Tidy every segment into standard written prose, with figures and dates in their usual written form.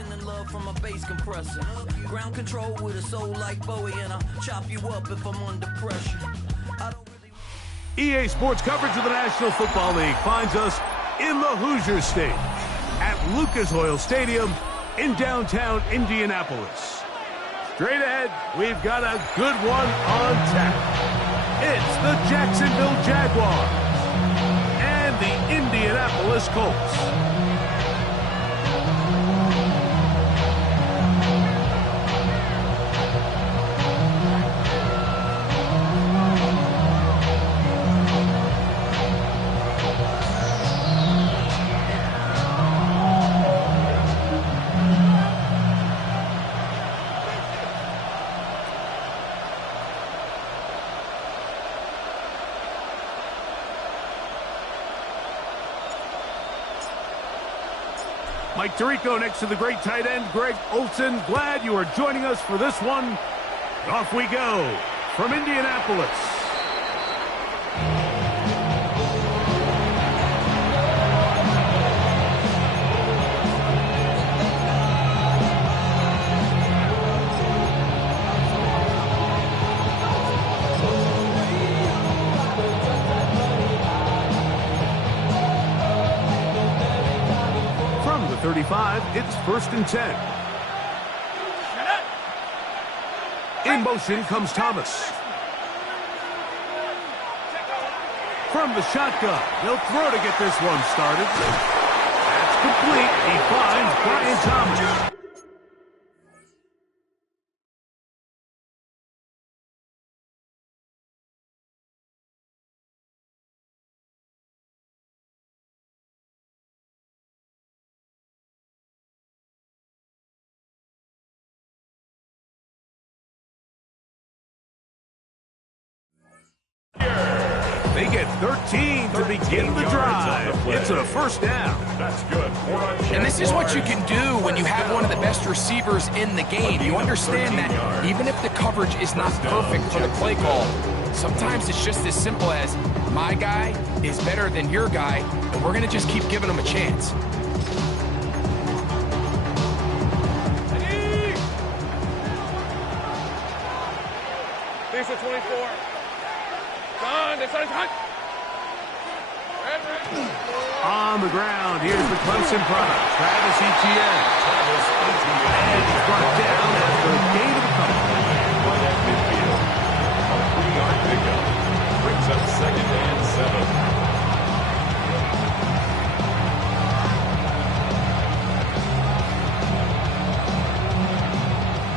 sending love from a bass compressor. Ground control with a soul like Bowie, and I'll chop you up if I'm under pressure. I don't really... EA Sports coverage of the National Football League finds us in the Hoosier State at Lucas Oil Stadium in downtown Indianapolis. Straight ahead, we've got a good one on tap. It's the Jacksonville Jaguars and the Indianapolis Colts. Mike Tirico next to the great tight end, Greg Olsen. Glad you are joining us for this one. Off we go from Indianapolis. From the 35, it's 1st and 10. In motion comes Thomas. From the shotgun, they'll throw to get this one started. That's complete. He finds Brian Thomas. They get 13 to begin the drive. It's a first down. That's good. And this is what you can do when you have one of the best receivers in the game. You understand that even if the coverage is not perfect for the play call, sometimes it's just as simple as my guy is better than your guy, and we're going to just keep giving him a chance. Lisa 24. On the ground, here's the Clemson product, Travis Etienne. And he's brought down after a gain of a couple. Right at midfield. A 3-yard pickup. Brings up 2nd and 7.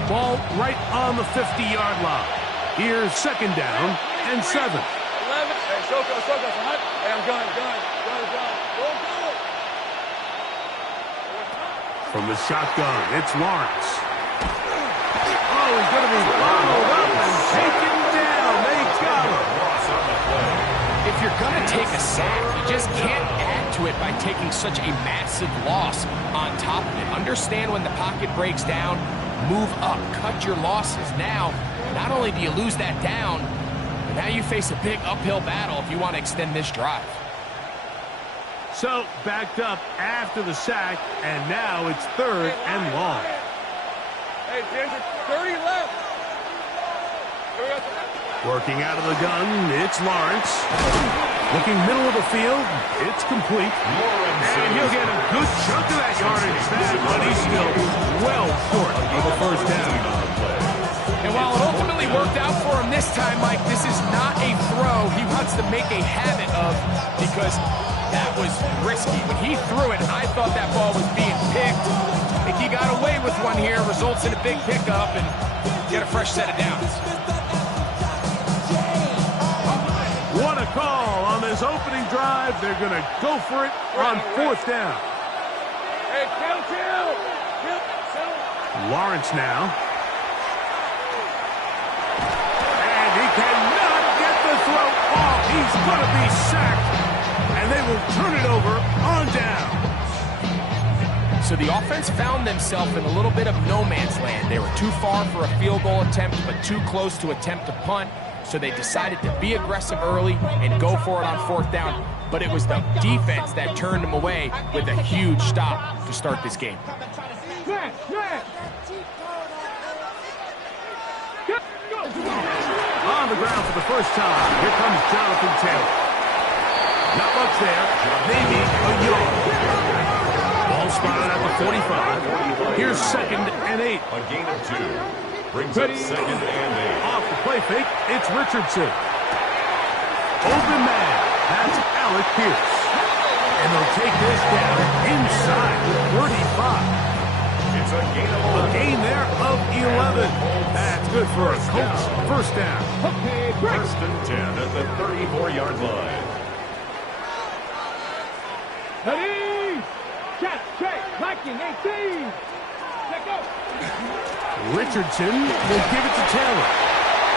Ball right on the 50-yard line. Here's 2nd down and 7. 11. Hey, Soko. Hey, I'm going. Go. From the shotgun, it's Lawrence. Oh, he's going to be followed up and taken down. They got him. If you're going to take a sack, you just can't add to it by taking such a massive loss on top of it. Understand when the pocket breaks down, move up, cut your losses. Now, not only do you lose that down, but now you face a big uphill battle if you want to extend this drive. So, backed up after the sack, and now it's 3rd and long. Hey, Ginger, 30 left. Working out of the gun, it's Lawrence. Looking middle of the field, it's complete. And he'll get a good chunk of that yardage back, but he's still well short of the first down. And while it ultimately worked out for him this time, Mike, this is not a throw he wants to make a habit of, because that was risky. When he threw it, I thought that ball was being picked. I think he got away with one here, results in a big pickup, and get a fresh set of downs. What a call on this opening drive. They're going to go for it on 4th down. Hey, chill. Lawrence now. And he cannot get the throw off. He's going to be sacked. And they will turn it over on down. So the offense found themselves in a little bit of no man's land. They were too far for a field goal attempt, but too close to attempt to punt. So they decided to be aggressive early and go for it on 4th down. but it was the defense that turned him away with a huge stop to start this game. On the ground for the first time, here comes Jonathan Taylor. Not much there, maybe a yard. Ball spotted at the 45. Here's 2nd and 8. A gain of 2. Brings up 2nd and 8. Off the play fake, it's Richardson. Open man, that's Alec Pierce. And they'll take this down inside the 35. It's a gain of 11. A gain there of 11. That's good for a Colts first down. First and 10 at the 34-yard line. Ready? Check, Viking 18. Let go. Richardson will give it to Taylor.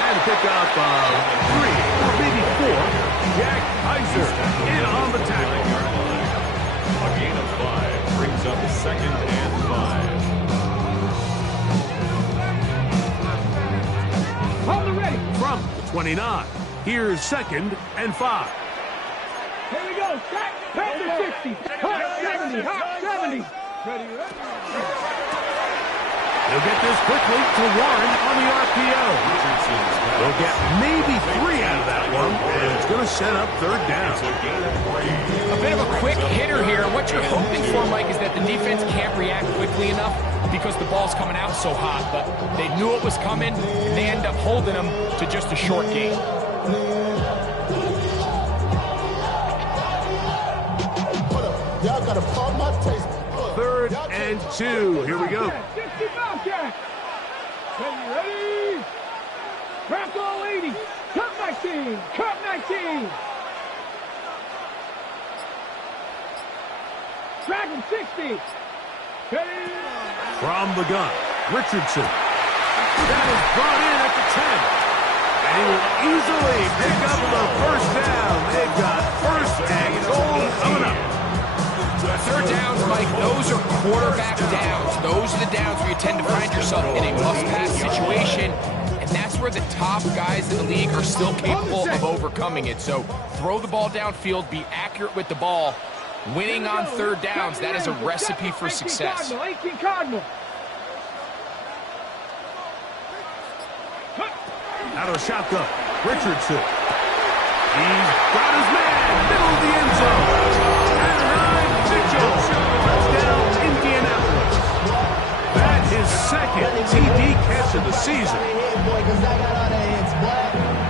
And pick up 3 or maybe 4. Jack Heiser in on the tackle. A gain of 5 brings up 2nd and 5. Hold it ready. From the 29. Here's 2nd and 5. Here we go. Check. Panther 60. Hot 70. Hot 70. Ready. They'll get this quickly to Warren on the RPO. They'll get maybe 3 out of that one, and it's going to set up 3rd down. A bit of a quick hitter here. What you're hoping for, Mike, is that the defense can't react quickly enough because the ball's coming out so hot. But they knew it was coming, and they end up holding them to just a short gain. Y'all gotta pump my taste. 3rd and 2. Here we go. 60 Bobcat. Ready? Crack all 80. Cut 19. Cut 19. Dragon 60. Ready? From the gun, Richardson. That is brought in at the 10. And he will easily pick up the first down. They've got 1st and goal coming up. 3rd downs, Mike, those are quarterback downs. Those are the downs where you tend to find yourself in a must-pass situation, and that's where the top guys in the league are still capable of overcoming it. So throw the ball downfield, be accurate with the ball. Winning on 3rd downs, that is a recipe for success. 18 Cardinal. Out of the shotgun, Richardson. He's got his man, middle of the end zone. Touchdown, Indianapolis. That is 2nd TD catch of the season.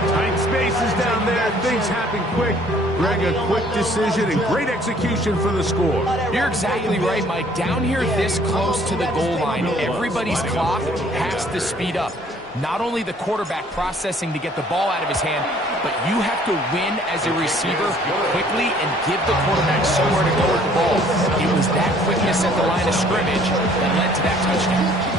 Tight spaces down there. Things happen quick. Greg, a quick decision and great execution for the score. You're exactly right, Mike. Down here this close to the goal line, everybody's clock has to speed up. Not only the quarterback processing to get the ball out of his hand, but you have to win as a receiver quickly and give the quarterback somewhere to go with the ball. It was that quickness at the line of scrimmage that led to that touchdown.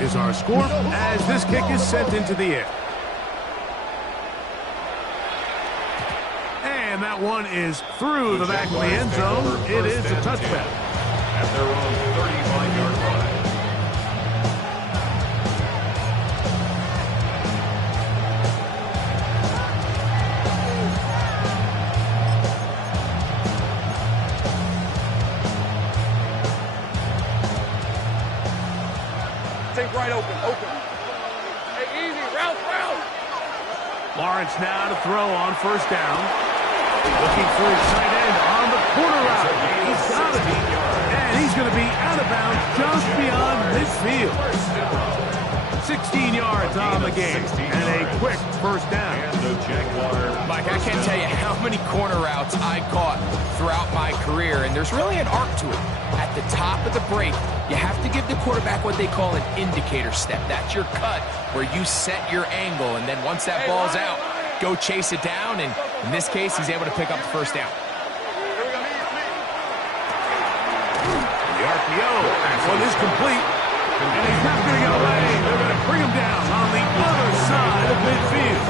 Is our score as this kick is sent into the air. And that one is through the back of the end zone. It is a touchback. At their own 35-yard line. Right open. Hey, easy, route. Lawrence now to throw on 1st down. Looking for his tight end on the corner route. He's got it. And he's going to be out of bounds just beyond midfield. 16 yards on the game. And a quick 1st down. Mike, I can't tell you how many corner routes I caught throughout my career, and there's really an arc to it. At the top of the break, you have to give the quarterback what they call an indicator step. That's your cut where you set your angle, and then once that ball's out, go chase it down, and in this case, he's able to pick up the 1st down. The RPO. That one is complete. And he's not going to get away. They're going to bring him down on the other side of midfield.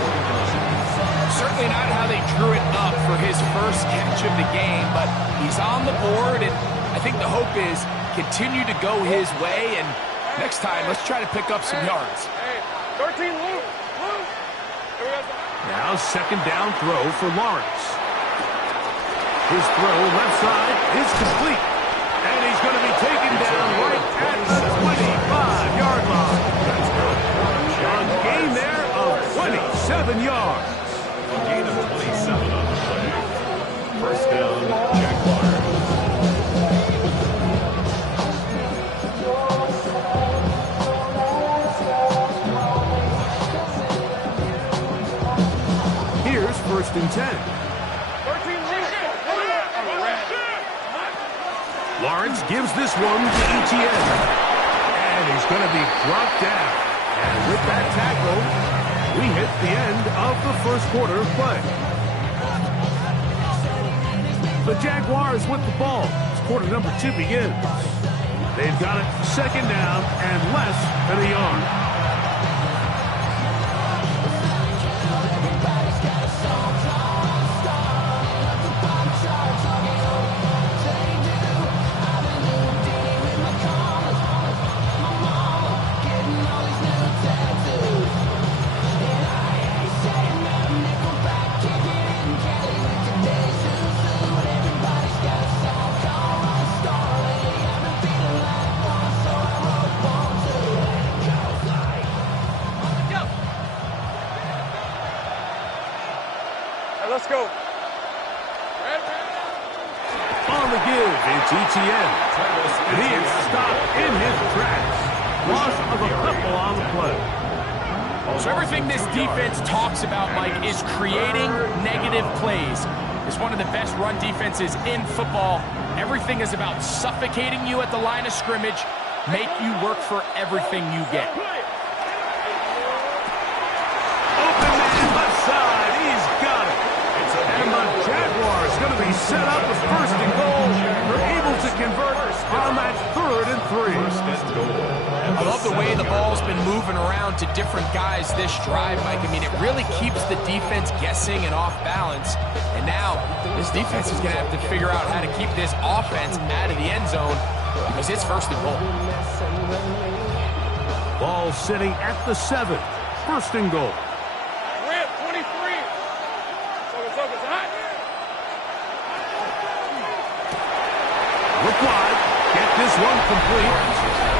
Certainly not how they drew it up for his first catch of the game, but he's on the board, and I think the hope is continue to go his way, and next time, let's try to pick up some yards. 13, Luke. Now second down throw for Lawrence. His throw left side is complete. And he's going to be taken down right at the 25-yard line. A gain there of 27 yards. A gain of 27 on the play. First down, Jaguars. Here's first and 10. Lawrence gives this one to Etienne. And he's going to be dropped down. And with that tackle, we hit the end of the first quarter of play. The Jaguars with the ball as quarter number 2 begins. They've got it second down and less than a yard. Let's go. On the give, it's Etienne. And he is stopped in his tracks. Loss of a couple on the play. So everything this defense talks about, Mike, is creating negative plays. It's one of the best run defenses in football. Everything is about suffocating you at the line of scrimmage, make you work for everything you get. Open man left side. He's got it. And the Jaguars going to be set up with first and goal. They're able to convert on that 3rd and 3. First and goal. I love the way the ball's been moving around to different guys this drive, Mike. I mean, it really keeps the defense guessing and off balance. And now, this defense is going to have to figure out how to keep this offense out of the end zone because it's first and goal. Ball sitting at the 7. First and goal. Rip, 23. It's hot. Look wide. Get this one complete.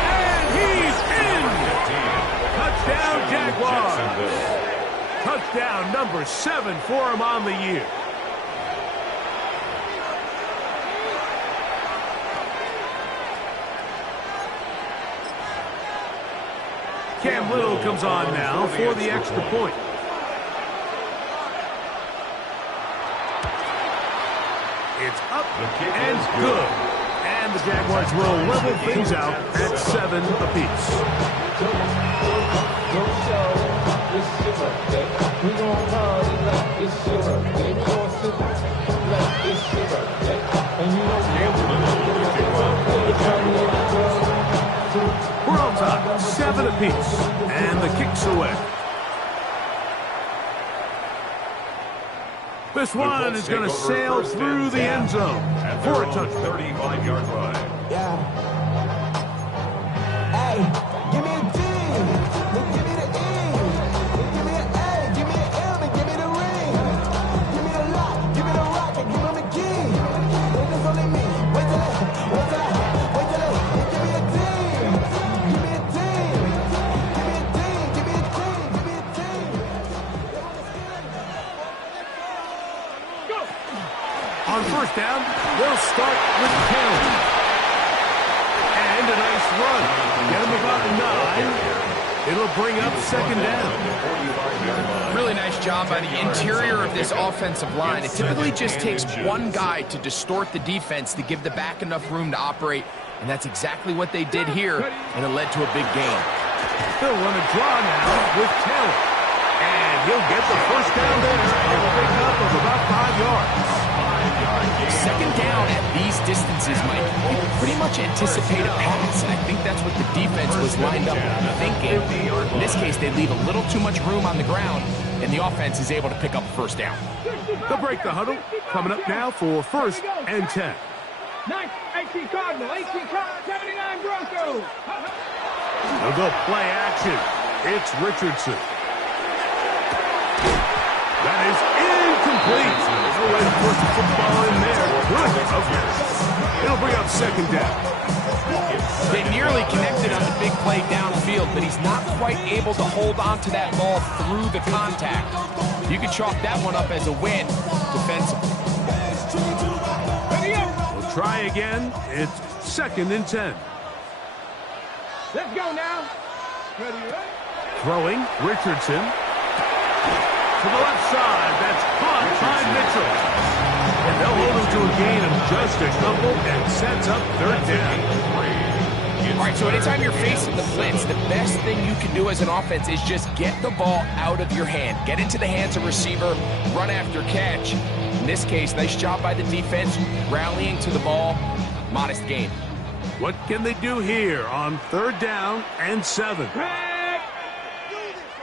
And he's in. Touchdown, Jaguars. Touchdown number 7 for him on the year. Cam Little comes on now for the extra point. It's up and good. And the Jaguars will level things out at 7 apiece. We're on top, 7 apiece. And the kick's away. This one is going to sail through the end zone for a touchdown. 35-yard line. Yeah. Hey, give me a D. Give me the E. Give me an A. Give me an M. And give me the ring. Give me the lock. Give me the rock. And give me the key. There's only me. Wait till it. Give me a D. Give me a D. Give me a D. Give me a D. Give me a D. On first down, they'll start with Kelly. And a nice run. Get him about 9. It'll bring up second down. Really nice job by the interior of this offensive line. It typically just takes one guy to distort the defense to give the back enough room to operate, and that's exactly what they did here, and it led to a big gain. They'll run a draw now with Kelly. And he'll get the first down there. A pickup of about 5 yards. Second down at these distances, Mike, you pretty much anticipate a pass, and I think that's what the defense was lined up thinking. In this case, they leave a little too much room on the ground, and the offense is able to pick up a first down. They'll break the huddle. Coming up now for 1st and 10. 18 Cardinal, 18 Cardinal, 79 Broncos. They'll go play action. It's Richardson. That is incomplete. No way to put the football in there. Good coverage. It'll bring up 2nd down. They nearly connected on the big play downfield, but he's not quite able to hold on to that ball through the contact. You can chalk that one up as a win defensively. We'll try again. It's 2nd and 10. Let's go now. Ready? Throwing, Richardson. To the left side, that's caught by Mitchell. And they'll hold him to a gain of just a couple and sets up 3rd down. All right, so anytime you're facing the blitz, the best thing you can do as an offense is just get the ball out of your hand. Get into the hands of receiver, run after catch. In this case, nice job by the defense, rallying to the ball, modest gain. What can they do here on 3rd down and 7?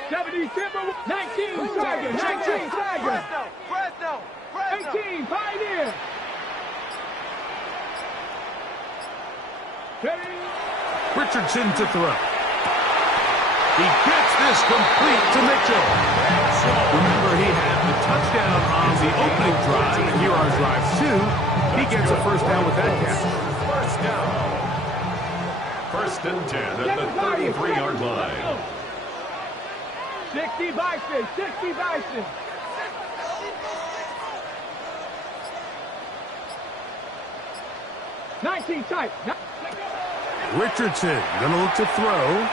70 Timber, 19 Tiger, 19 Tiger. 18 Pioneer. Richardson to throw. He gets this complete to Mitchell. Remember, he had the touchdown on the opening drive, and here on drive 2, he gets a 1st down with that catch. 1st and 10 at the 33-yard line. 60 Bison, 60 Bison. Nineteen type. Richardson gonna look to throw.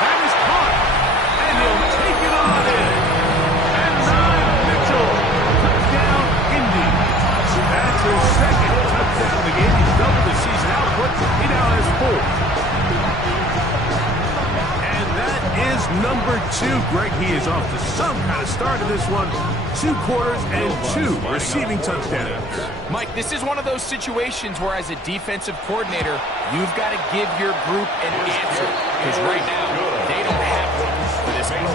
That is caught, and he'll take it on in. And 9, Mitchell. Touchdown, Indy. That's his 2nd touchdown of the game. He's doubled the season output. He now has 4. And that is number 2. Greg, he is off to some kind of start in this one. 2 quarters and 2 receiving touchdowns. Mike, this is one of those situations where as a defensive coordinator, you've got to give your group an answer. Because right now, they don't have one for this game.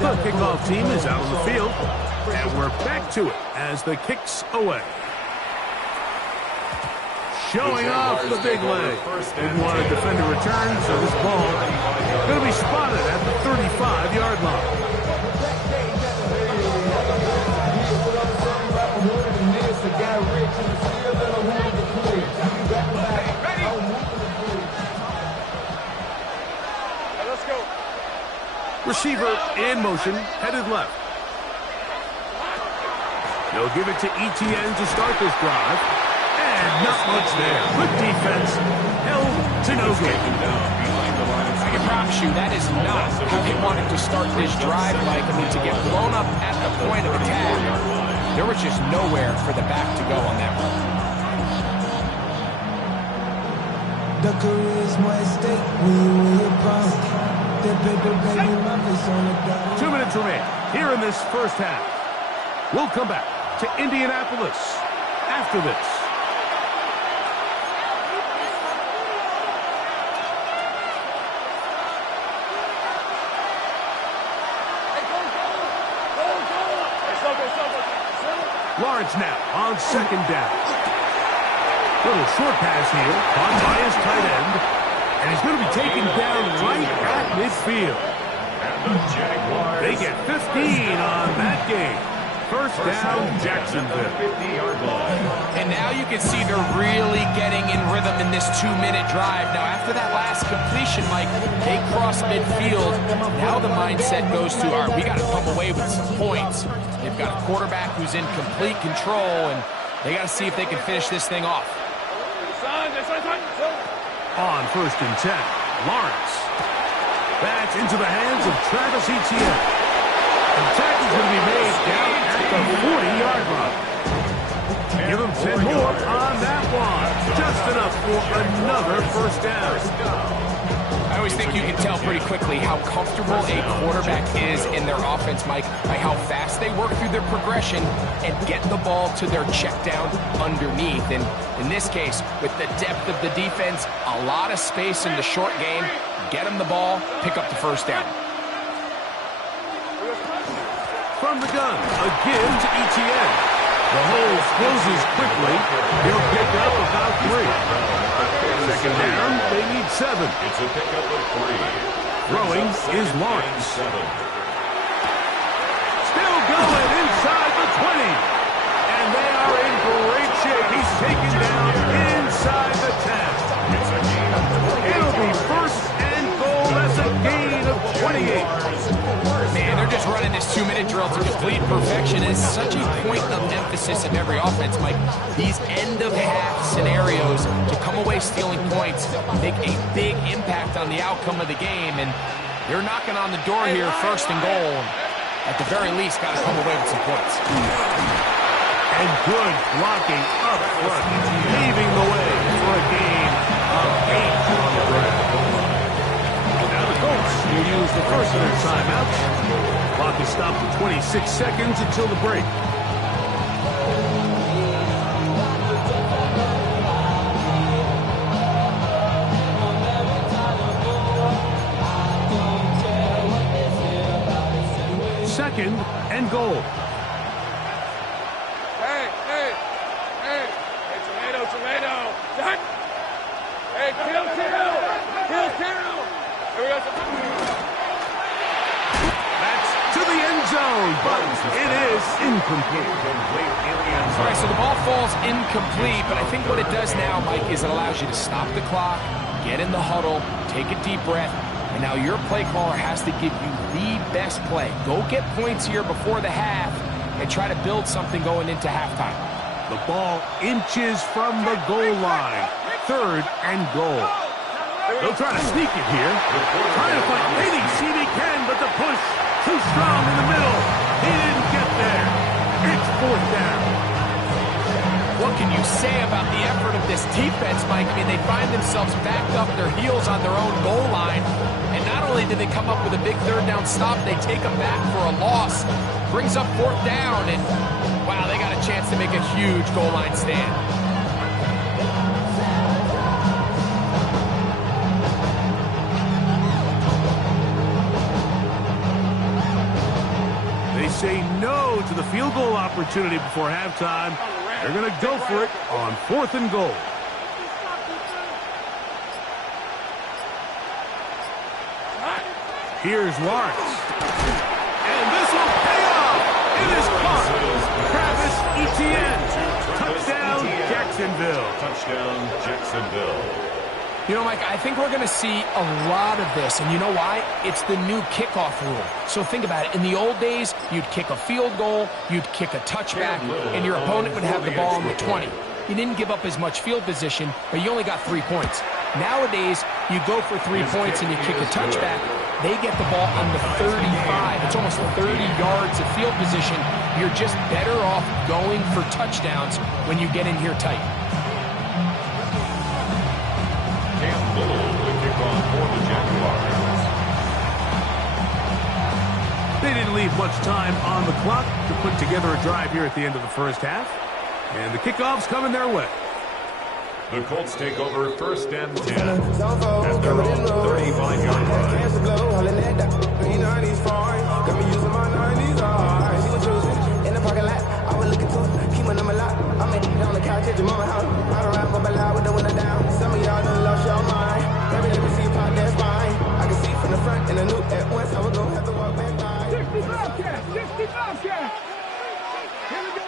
The kickoff team is out on the field, and we're back to it as the kick's away. Showing off the big leg. Didn't want to defend a return, so this ball going to be spotted at the 35-yard line. Receiver in motion, headed left. They'll give it to Etienne to start this drive. And not much there. Good defense. Held to no gain. I can promise you that is not how they wanted to start this drive, Mike. I mean, to get blown up at the point of attack, there was just nowhere for the back to go on that run. The career's my stake, we proud. 2 minutes remain here in this 1st half. We'll come back to Indianapolis after this. Lawrence now on 2nd down. Little short pass here, caught by his tight end. And he's going to be taken down right at midfield. They get 15 on that game. 1st down, Jacksonville. And now you can see they're really getting in rhythm in this 2-minute drive. Now, after that last completion, Mike, they cross midfield. Now the mindset goes to, all right, we got to come away with some points. They've got a quarterback who's in complete control, and they got to see if they can finish this thing off. On 1st and 10, Lawrence. That's into the hands of Travis Etienne. The tackle's going to be made down at the 40-yard line. Give them 10 more on that one. Just enough for another first down. I always think you can tell pretty quickly how comfortable a quarterback is in their offense, Mike, by how fast they work through their progression and get the ball to their check down underneath. And in this case, with the depth of the defense, a lot of space in the short game, get them the ball, pick up the first down. From the gun, a give to Etienne. The hole closes quickly. He'll pick up about 3. Second down, they need 7. It's a pickup of 3. Throwing is Lawrence. Still going inside the 20. And they are in great shape. He's taken down inside the 10. It'll be first and goal. That's a gain of 28. Man, they're just running this 2-minute drill to complete perfection. It's such a point of emphasis in every offense, Mike. These end-of-half scenarios to come away stealing points make a big impact on the outcome of the game, and they're knocking on the door here, first and goal. At the very least, got to come away with some points. And good blocking up front, paving the way for a gain of 8 on the ground. Now the Colts will use the first of their timeouts. Clock is stopped for 26 seconds until the break. Second and goal. Hey, tomato. Duck. Hey, kill Carroll. Here we go. That's to the end zone, but it is incomplete. All right, so the ball falls incomplete, but I think what it does now, Mike, is it allows you to stop the clock, get in the huddle, take a deep breath, and now your play caller has to give you the best play. Go get points here before the half and try to build something going into halftime. The ball inches from the goal line. Third and goal. They'll try to sneak it here. Trying to find any seam he can, but the push too strong in the middle. He didn't get there. It's fourth down. What can you say about the effort of this defense, Mike? I mean, they find themselves backed up their heels on their own goal line. And not only did they come up with a big third down stop, they take them back for a loss. Brings up fourth down, and wow, they got a chance to make a huge goal line stand. They say no to the field goal opportunity before halftime. They're going to go for it on fourth and goal. Here's Lawrence. And this will pay off. It is caught. Travis Etienne. Touchdown, Jacksonville. Touchdown, Jacksonville. You know, Mike, I think we're going to see a lot of this, and you know why? It's the new kickoff rule. So think about it. In the old days, you'd kick a field goal, you'd kick a touchback, and your opponent would have the ball on the 20. You didn't give up as much field position, but you only got 3 points. Nowadays, you go for 3 points and you kick a touchback, they get the ball on the 35. It's almost 30 yards of field position. You're just better off going for touchdowns when you get in here tight. Cam Little will kick off for the Jaguars. They didn't leave much time on the clock to put together a drive here at the end of the first half. And the kickoff's coming their way. The Colts take over first and 10 at their own 35-yard line.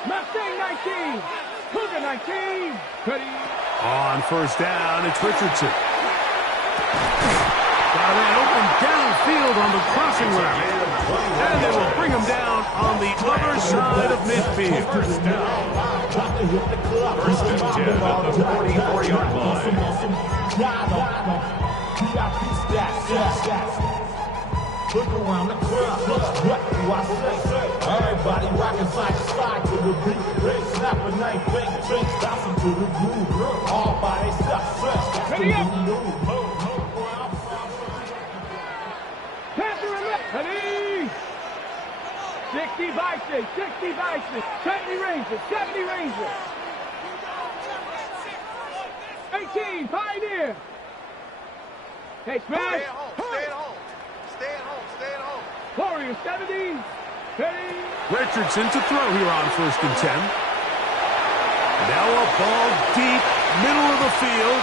Mustang 19. Cougar 19. On first down, it's Richardson. Got a man open downfield on the crossing route. And they will bring him down on the other side of midfield. First down. First and 10 at the 44-yard line. Look around the crowd. What do I say? Everybody rocking side to side to the beat. Red snap a knife, bang, bang, bouncing to the groove. All by themselves. Ready up. Pass her left. Ready. 60 Bison, 60 Bison. 70 Rangers, 70 Rangers. 18 Pioneer. Hey, smash. Stay at home, stay at home. Stay at home, stay at home. Warriors, 70. Ready. Richardson to throw here on 1st and 10. Now a ball deep, middle of the field.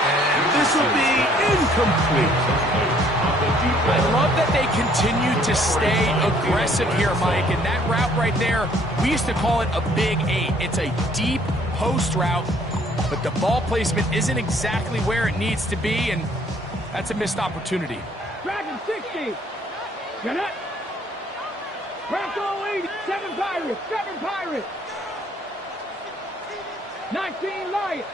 And this will be incomplete. I love that they continue to stay aggressive here, Mike. And that route right there, we used to call it a big 8. It's a deep post route, but the ball placement isn't exactly where it needs to be, and that's a missed opportunity. Dragon 60. Get it. Bronco 80. 7 Pirates. 7 Pirates. 19 Lions.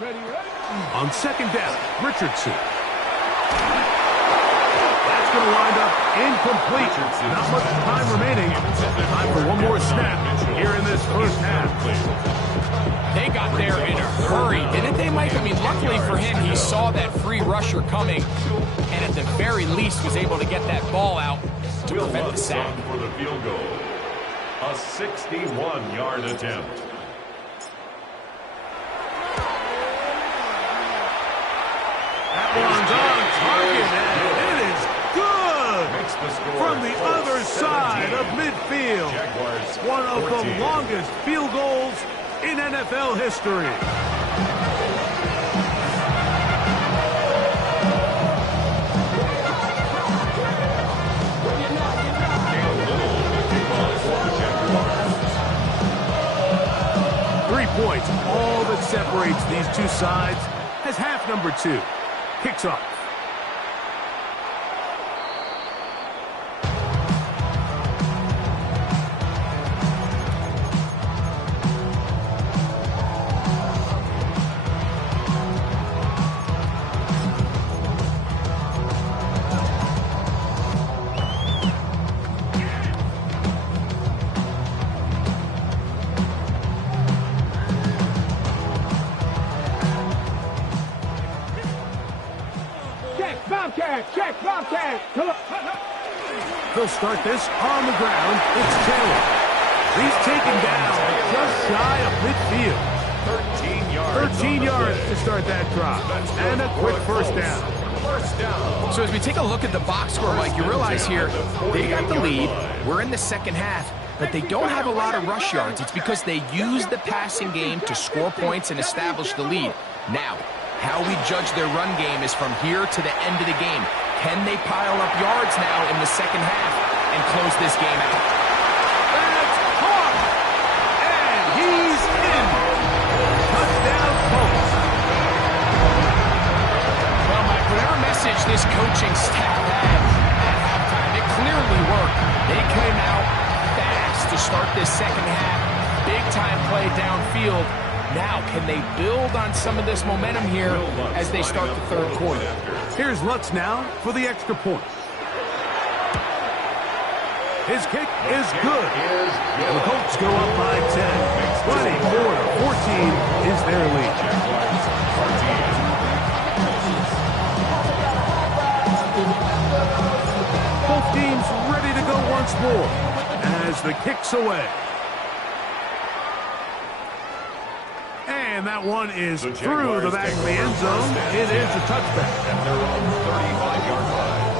Ready, ready. On 2nd down, Richardson. That's going to wind up incomplete. Not much time remaining. Time for one more snap here in this first half. They got there in a hurry, didn't they, Mike? I mean, luckily for him, he saw that free rusher coming, and at the very least was able to get that ball out to prevent the sack. For the field goal, a 61-yard attempt. That one's on target, and it is good from the other side of midfield. One of the longest field goals in NFL history. Points, all that separates these two sides, as half number 2 kicks off. Check, Bobcat. They'll start this on the ground. It's Taylor. He's taken down just shy of midfield. 13 yards. 13 yards to start that drop. And a quick first down. So as we take a look at the box score, Mike, you realize here they got the lead. We're in the second half, but they don't have a lot of rush yards. It's because they use the passing game to score points and establish the lead. Now, how we judge their run game is from here to the end of the game. Can they pile up yards now in the second half and close this game out? That's caught! And he's in! Touchdown, Colts. Well, Mike, whatever message this coaching staff had at halftime, it clearly worked. They came out fast to start this second half. Big-time play downfield. Now, can they build on some of this momentum here as they start the third quarter? Here's Lutz now for the extra point. His kick is good. And the Colts go up by 10. 24-14 is their lead. Both teams ready to go once more as the kick's away. And that one is through the back of the end zone. It is a touchback. At their own 35-yard line.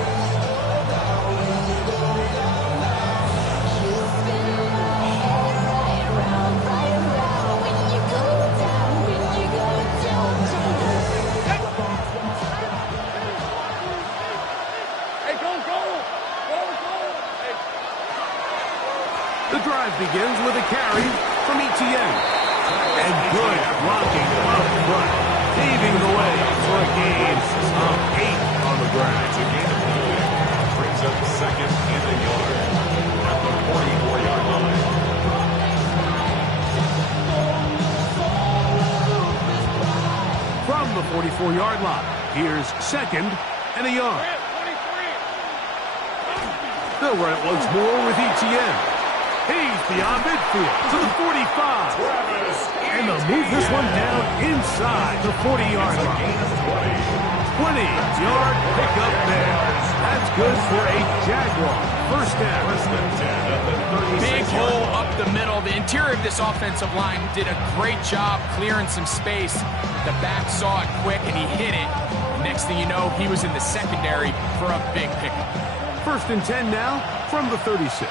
The drive begins with a carry from Etienne. And good blocking up front, paving the way for a gain of 8 on the ground. It's a gain of 8. Brings up second and a yard at the 44-yard line. 44-yard line. Here's 2nd and a yard. They'll run it once more with Etienne. He's beyond midfield to the 45. And they'll move this one down inside the 40-yard line. 20-yard pickup there. That's good for a Jaguar. First down. Big hole up the middle. The interior of this offensive line did a great job clearing some space. The back saw it quick, and he hit it. Next thing you know, he was in the secondary for a big pickup. 1st and 10 now from the 36.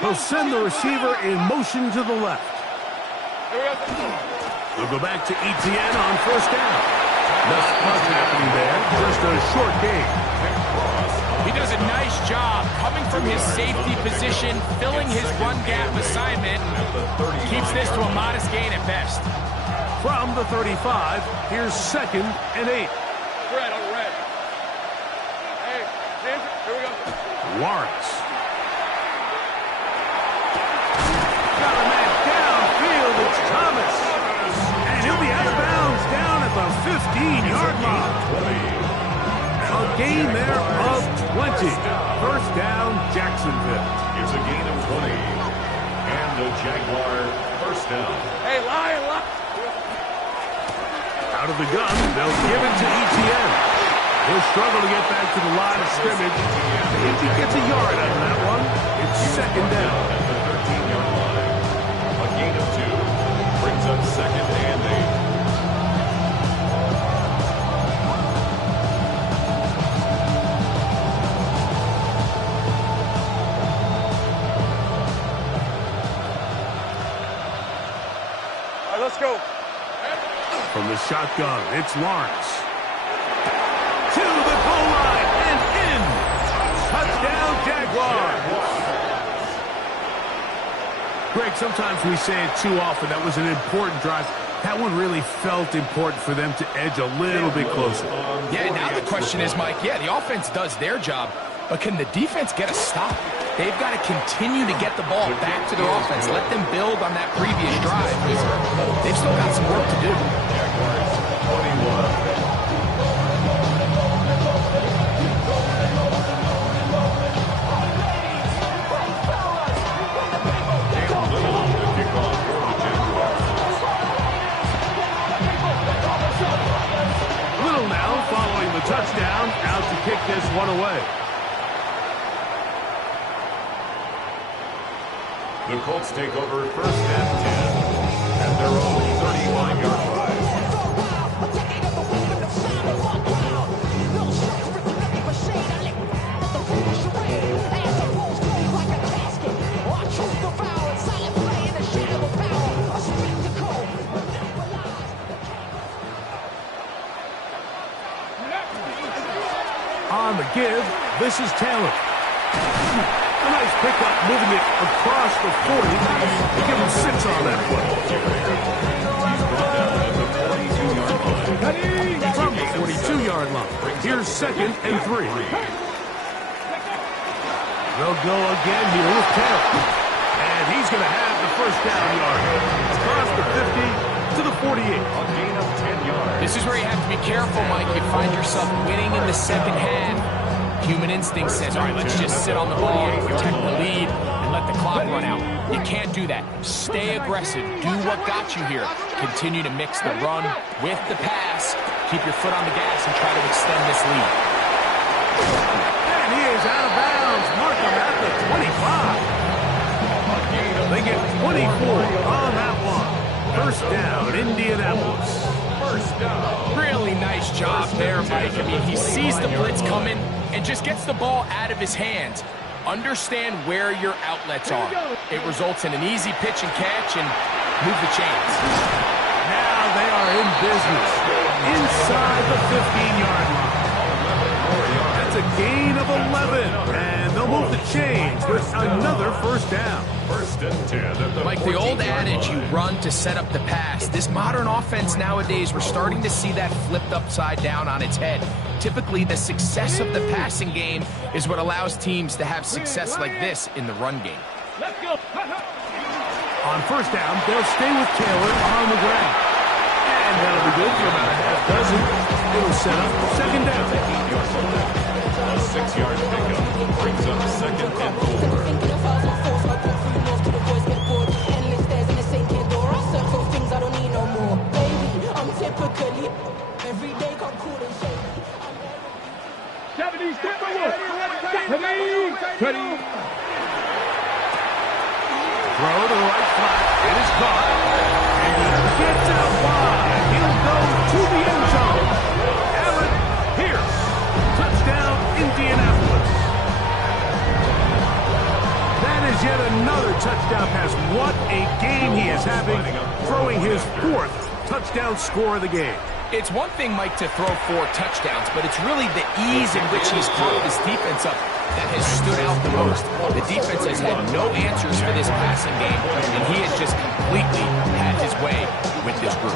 He'll send the receiver in motion to the left. They'll go back to Etienne on 1st down. Nothing much happening there, just a short gain. He does a nice job coming from his safety position, filling his run gap assignment. Keeps this to a modest gain at best. From the 35, here's 2nd and 8. Red on red. Hey, Andrew, here we go. Lawrence. Got a man downfield. It's Thomas. And he'll be out of bounds down at the 15-yard line. A gain there of 20. First down, Jacksonville. It's a gain of 20. And the Jaguar first down. Hey, lie. Out of the gun, they'll give it to Etienne. He'll struggle to get back to the line of scrimmage. If he gets a yard out of that one, it's 2nd down. At the 13-yard line. A gain of 2 brings up 2nd and 8. All right, let's go. From the shotgun, it's Lawrence. To the goal line and in. Touchdown, Jaguars. Greg, sometimes we say it too often. That was an important drive. That one really felt important for them to edge a little bit closer. Yeah, now the question is, Mike, the offense does their job, but can the defense get a stop? They've got to continue to get the ball back to their offense. Let them build on that previous drive. They've still got some work to do. Jaguars 21. Touchdown, out to kick this one away. The Colts take over 1st and 10 at their own 35-yard line. On the give, this is Taylor. A nice pickup, moving it across the 40. They give him 6 on that play. From the 42-yard line. Here's 2nd and 3. They'll go again here with Taylor. And he's going to have the first down yard. Across the 50 to the 48. A gain of 10 yards. This is where you have to be careful, Mike. You find yourself winning in the second half. Human instinct says, all right, let's just sit on the ball and protect the lead and let the clock run out. You can't do that. Stay aggressive. Do what got you here. Continue to mix the run with the pass. Keep your foot on the gas and try to extend this lead. And he is out of bounds. Mark him at the 25. They get 24 on that one. First down, Indianapolis. First down. Really nice job there, Mike. I mean, he sees the blitz coming and just gets the ball out of his hands. Understand where your outlets are. It results in an easy pitch and catch and move the chains. Now they are in business inside the 15-yard line. That's a gain of 11, and they'll move the chains with another first down. First and 10. Like the old adage, you run to set up the pass. This modern offense nowadays, we're starting to see that flipped upside down on its head. Typically, the success of the passing game is what allows teams to have success like this in the run game. Let's go. On first down, they'll stay with Taylor on the ground. And that'll be good for about a half dozen. It'll set up second down. A 6-yard pickup brings up second and 4. Ready. Throw to the right flat. It is caught. And he gets out wide. He'll go to the end zone. Allen Pierce. Touchdown, Indianapolis. That is yet another touchdown pass. What a game he is having, throwing his 4th touchdown score of the game. It's one thing, Mike, to throw 4 touchdowns, but it's really the ease in which he's caught this defense up that has stood out the most. The defense has had no answers for this passing game, and he has just completely had his way with this group.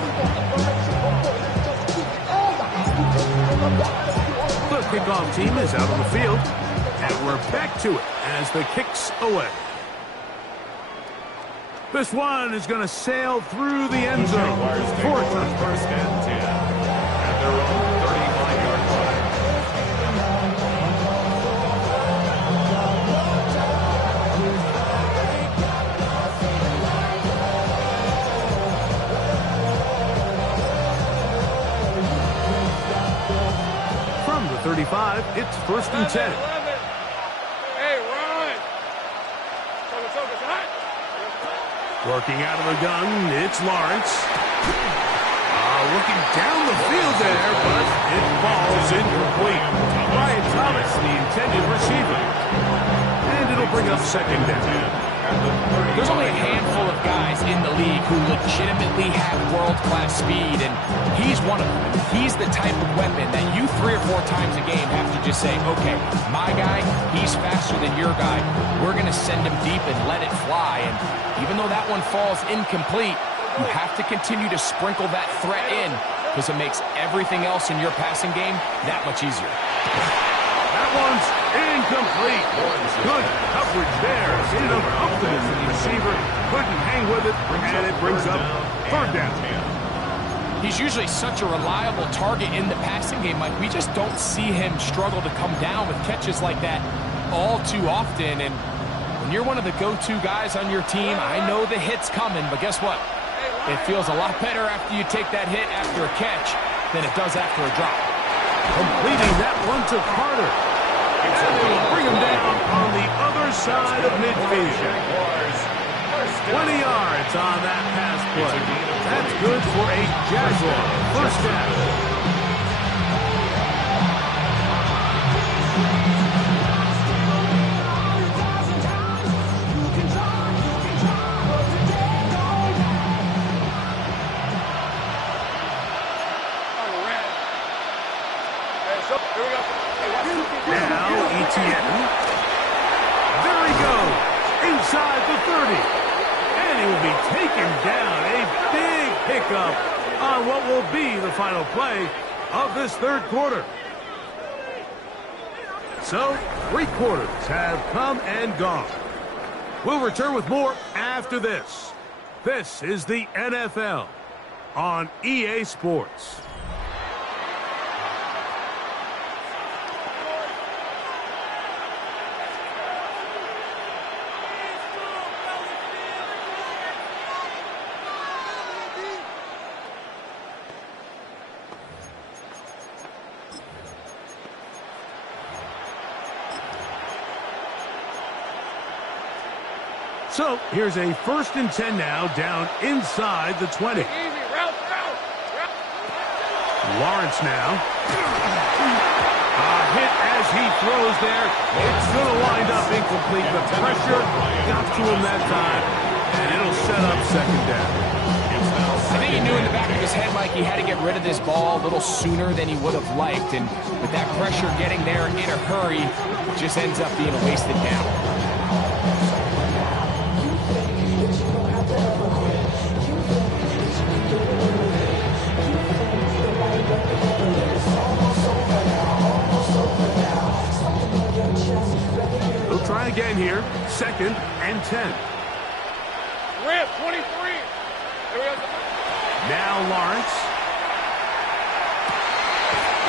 The kickoff team is out on the field, and we're back to it as the kick's away. This one is going to sail through the end zone. For first and 10 at their own 35-yard line. From the 35, it's first and 10. Hey, run. Focus, hot. Working out of the gun, it's Lawrence. Looking down the field there, but it falls incomplete. Brian Thomas, the intended receiver. And it'll bring up second down. There's only a handful of guys in the league who legitimately have world-class speed, and he's one of them. He's the type of weapon that you 3 or 4 times a game have to just say, okay, my guy, he's faster than your guy. We're going to send him deep and let it fly. And even though that one falls incomplete, you have to continue to sprinkle that threat in because it makes everything else in your passing game that much easier. That one's incomplete. Good coverage there. Seen him up there. The receiver couldn't hang with it, and it brings up third down. He's usually such a reliable target in the passing game, Mike. We just don't see him struggle to come down with catches like that all too often. And when you're one of the go-to guys on your team, I know the hit's coming, but guess what? It feels a lot better after you take that hit after a catch than it does after a drop. Completing that one to Carter. And it'll bring him down on the other side of midfield. 20 yards on that pass play. That's good for a Jaguar first down. Now, Etienne. There he goes. Inside the 30. And he will be taken down. A big pickup on what will be the final play of this third quarter. So, 3 quarters have come and gone. We'll return with more after this. This is the NFL on EA Sports. So, here's a first and 10 now, down inside the 20. Lawrence now. A hit as he throws there. It's going to wind up incomplete. The pressure got to him that time, and it'll set up second down. I think he knew in the back of his head, Mike, he had to get rid of this ball a little sooner than he would have liked. And with that pressure getting there in a hurry, it just ends up being a wasted down. He'll try again here. Second and 10. Rip. 23. Here we go. Now Lawrence.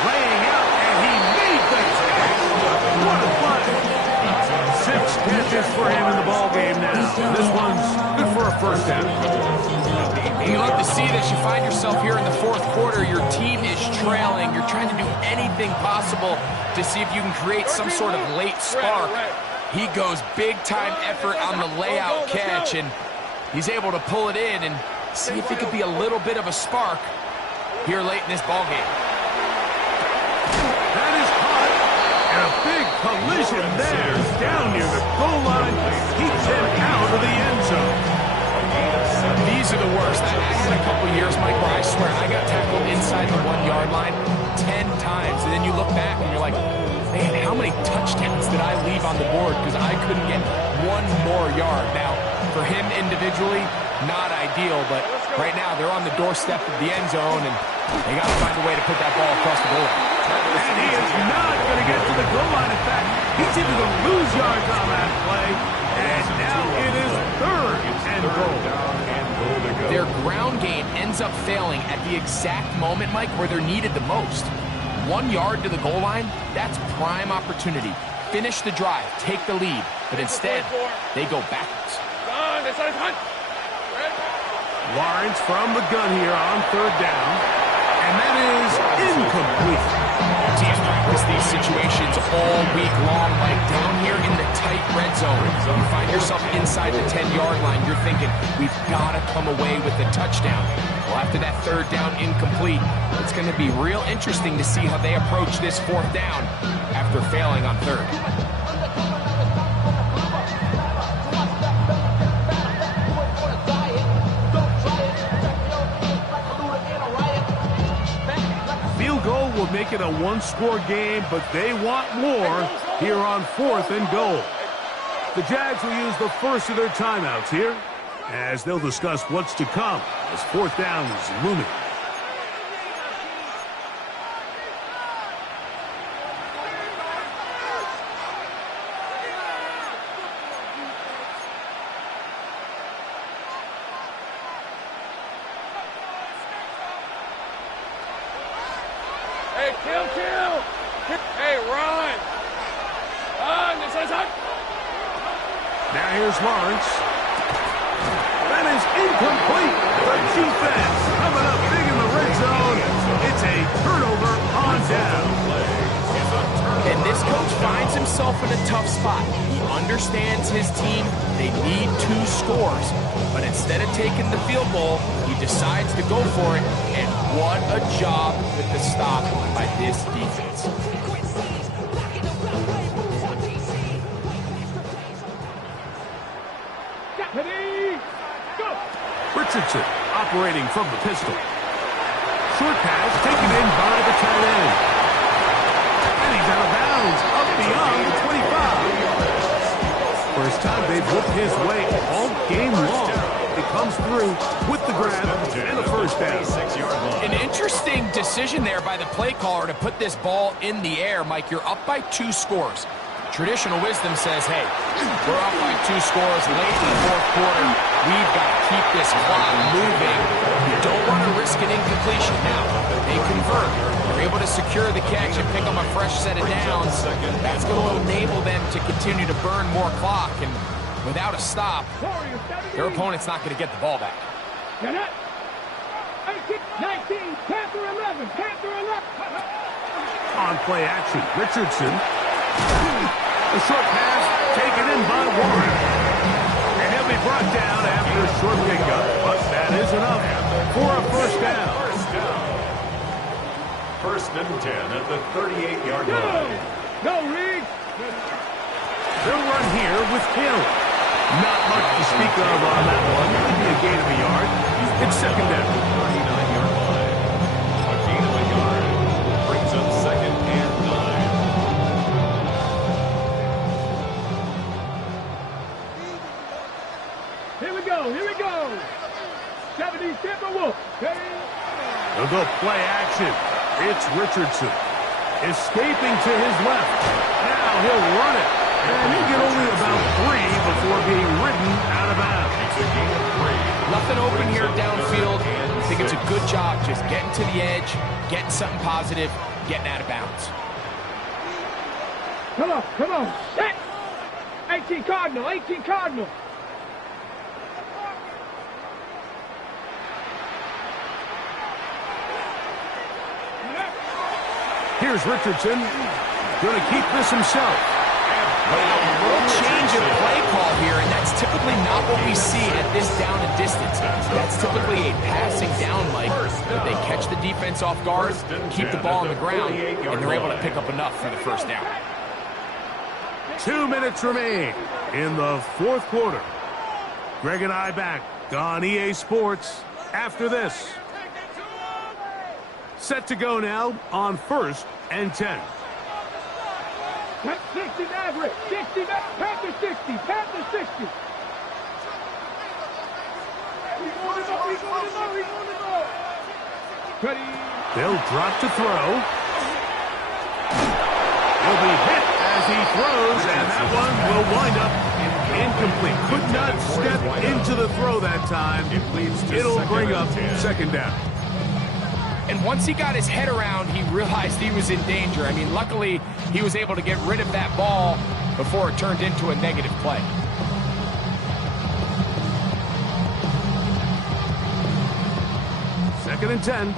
Laying out, and he made the catch. What a play. 6 catches for him in the ball game now. This one's good for a first down. You love to see this. You find yourself here in the fourth quarter. Your team is trailing. You're trying to do anything possible to see if you can create some sort of late spark. He goes big-time effort on the layout catch, and he's able to pull it in and see if it could be a little bit of a spark here late in this ball game. That is caught, and a big collision there down near the goal line keeps him out of the end zone. These are the worst. I had a couple years, Mike, where I swear I got tackled inside the 1-yard line 10 times, and then you look back and you're like, man, how many touchdowns did I leave on the board because I couldn't get one more yard? Now, for him individually, not ideal, but right now they're on the doorstep of the end zone, and they got to find a way to put that ball across the goal line. And he is not going to get to the goal line. In fact, he's even going to lose yards on that play. And now it is 3rd and goal. Their ground game ends up failing at the exact moment, Mike, where they're needed the most. 1 yard to the goal line, that's prime opportunity. Finish the drive, take the lead, but instead, they go backwards. Lawrence from the gun here on 3rd down, and that is incomplete. Teams practice these situations all week long, Mike. Down here in the tight red zone, you find yourself inside the 10-yard line. You're thinking, we've got to come away with the touchdown. Well, after that 3rd down incomplete, it's going to be real interesting to see how they approach this 4th down after failing on 3rd. Field goal will make it a 1-score game, but they want more here on 4th and goal. The Jags will use the first of their timeouts here as they'll discuss what's to come as 4th down is looming. Hey, kill. Hey, run. This is hot. Now here's Lawrence. That is incomplete. The defense coming up big in the red zone. It's a turnover on down. And this coach finds himself in a tough spot. He understands his team. They need 2 scores. But instead of taking the field goal, he decides to go for it. And what a job with the stop by this defense. Richardson operating from the pistol. Short pass taken in by the tight end. And he's out of bounds up beyond the 25. First time they've looked his way all game long. He comes through with the grab and a first down. An interesting decision there by the play caller to put this ball in the air. Mike, you're up by 2 scores. Traditional wisdom says, hey, we're up by 2 scores late in the 4th quarter. We've got to keep this clock moving. You don't want to risk an incompletion now. They convert. They're able to secure the catch and pick up a fresh set of downs. That's going to enable them to continue to burn more clock. And without a stop, their opponent's not going to get the ball back. 19, Panther 11, Panther 11. On play action, Richardson. A short pass taken in by Warren. And he'll be brought down after a short pickup. But that is enough for a first down. 1st and 10 at the 38-yard line. Go, Reed. They'll run here with Hill. Not much to speak of on that one. Maybe a gain of a yard. It's 2nd down. 39-yard line. A gain of a yard brings up 2nd and 9. Here we go. 70 Timberwolf. They'll go play action. It's Richardson. Escaping to his left. Now he'll run it. And he'll get only about 3 before being ridden out of bounds. It's a gain of 3. Nothing open here downfield. I think it's a good job just getting to the edge, getting something positive, getting out of bounds. Come on, set! 18 Cardinal, 18 Cardinal. Here's Richardson. Going to keep this himself. A little change of play call here, and that's typically not what we see at this down and distance. That's typically a passing down, Mike. But they catch the defense off guard, keep the ball on the ground, and they're able to pick up enough for the first down. 2 minutes remain in the fourth quarter. Greg and I back on EA Sports after this. Set to go now on 1st and 10. 60 Maverick, 60 Panther 60, Panther 60. Ready. They'll drop to throw. He'll be hit as he throws, and that one will wind up incomplete. Could not step into the throw that time. It'll bring up second down. And once he got his head around, he realized he was in danger. I mean, luckily, he was able to get rid of that ball before it turned into a negative play. Second and 10.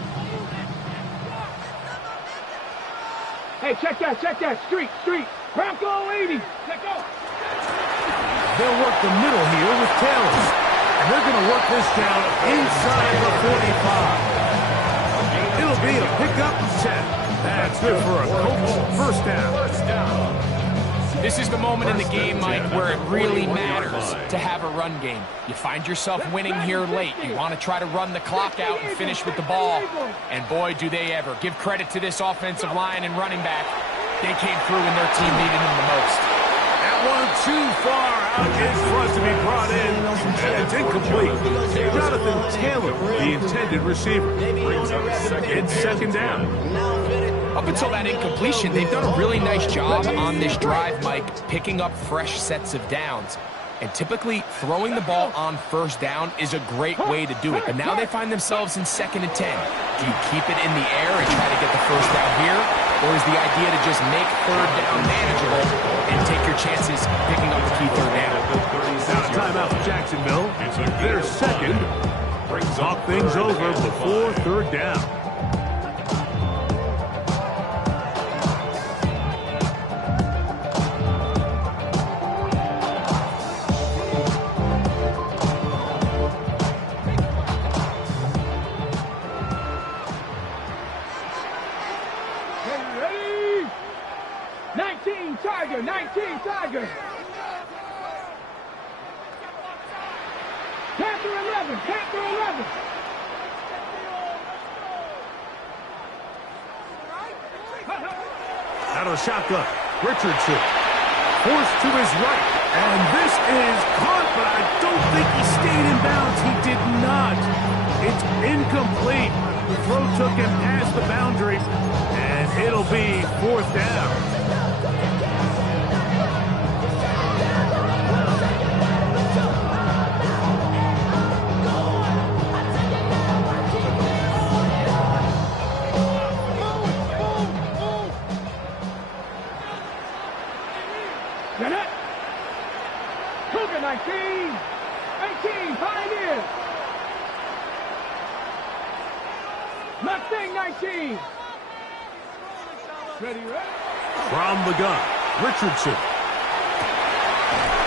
Hey, check that. Street. Bronco 80. Let go. They'll work the middle here with Taylor. And they're going to work this down inside the 45. It'll be a pickup of 10. That's good for a Colts first down. This is the moment in the game, Mike, where it really matters to have a run game. You find yourself winning here late. You want to try to run the clock out and finish with the ball. And boy, do they ever. Give credit to this offensive line and running back. They came through when their team needed them the most. That one too far out in front to be brought in, and it's incomplete. Jonathan Taylor, the intended receiver. It's second down. Up until that incompletion, they've done a really nice job on this drive, Mike, picking up fresh sets of downs. And typically, throwing the ball on first down is a great way to do it. But now they find themselves in 2nd and 10. Do you keep it in the air and try to get the first down here? Or is the idea to just make third down manageable and take your chances picking up the key third down? Now a timeout for Jacksonville. Their second. Talk things over before third down. Ready. 19 Tiger. Panther 11. Out of the shotgun, Richardson forced to his right, and this is caught, but I don't think he stayed in bounds. He did not. It's incomplete. The throw took him past the boundary, and it'll be fourth down. Cougar 19, 18, Pioneers. Mustang 19. Ready. From the gun, Richardson.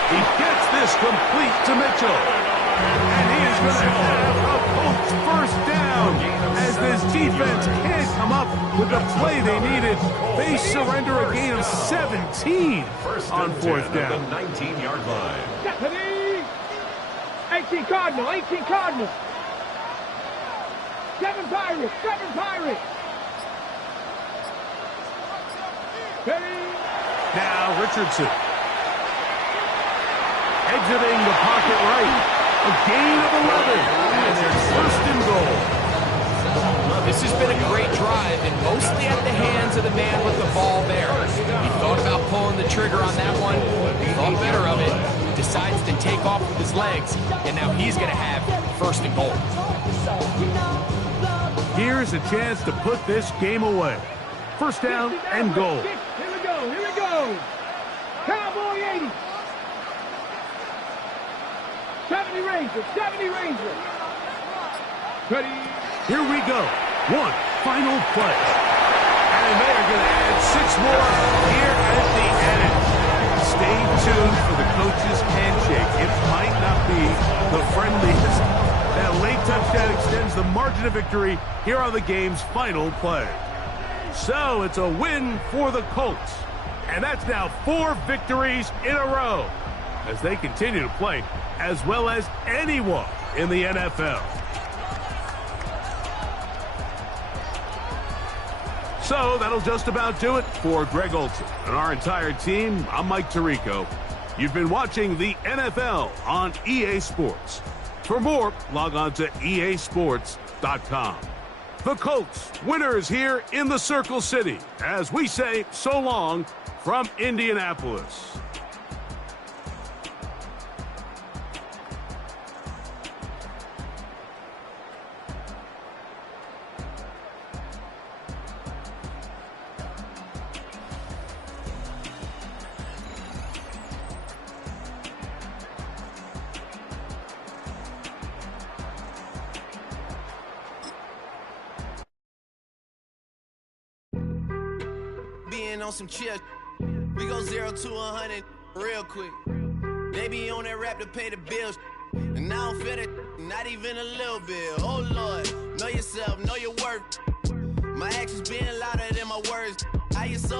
He gets this complete to Mitchell. And he is going to have a Colts first down as this defense can't come up with the play they needed. They surrender a gain of 17 on fourth down. 19-yard line. 18 Cardinal. 7 Pirates. Ready. Now Richardson. Exiting the pocket right. A gain of 11. And there's first and goal. This has been a great drive, and mostly at the hands of the man with the ball there. He thought about pulling the trigger on that one. He thought better of it. decides to take off with his legs, and now he's going to have first and goal. Here's a chance to put this game away. First down and goal. Here we go, here we go. Cowboy 80. 70 Rangers, 70 Rangers. Ready. Here we go. One final play. And they are going to add 6 more here at the end. Stay tuned for the coach's handshake. It might not be the friendliest. That late touchdown extends the margin of victory here on the game's final play. So it's a win for the Colts. And that's now 4 victories in a row as they continue to play as well as anyone in the NFL. So that'll just about do it for Greg Olson and our entire team. I'm Mike Tirico. You've been watching the NFL on EA Sports. For more, log on to easports.com. The Colts, winners here in the Circle City, as we say so long from Indianapolis. Being on some chill, we go 0 to 100 real quick. They be on that rap to pay the bills, and I don't feel it, not even a little bit. Oh Lord, know yourself, know your worth. My actions being louder than my words. How you so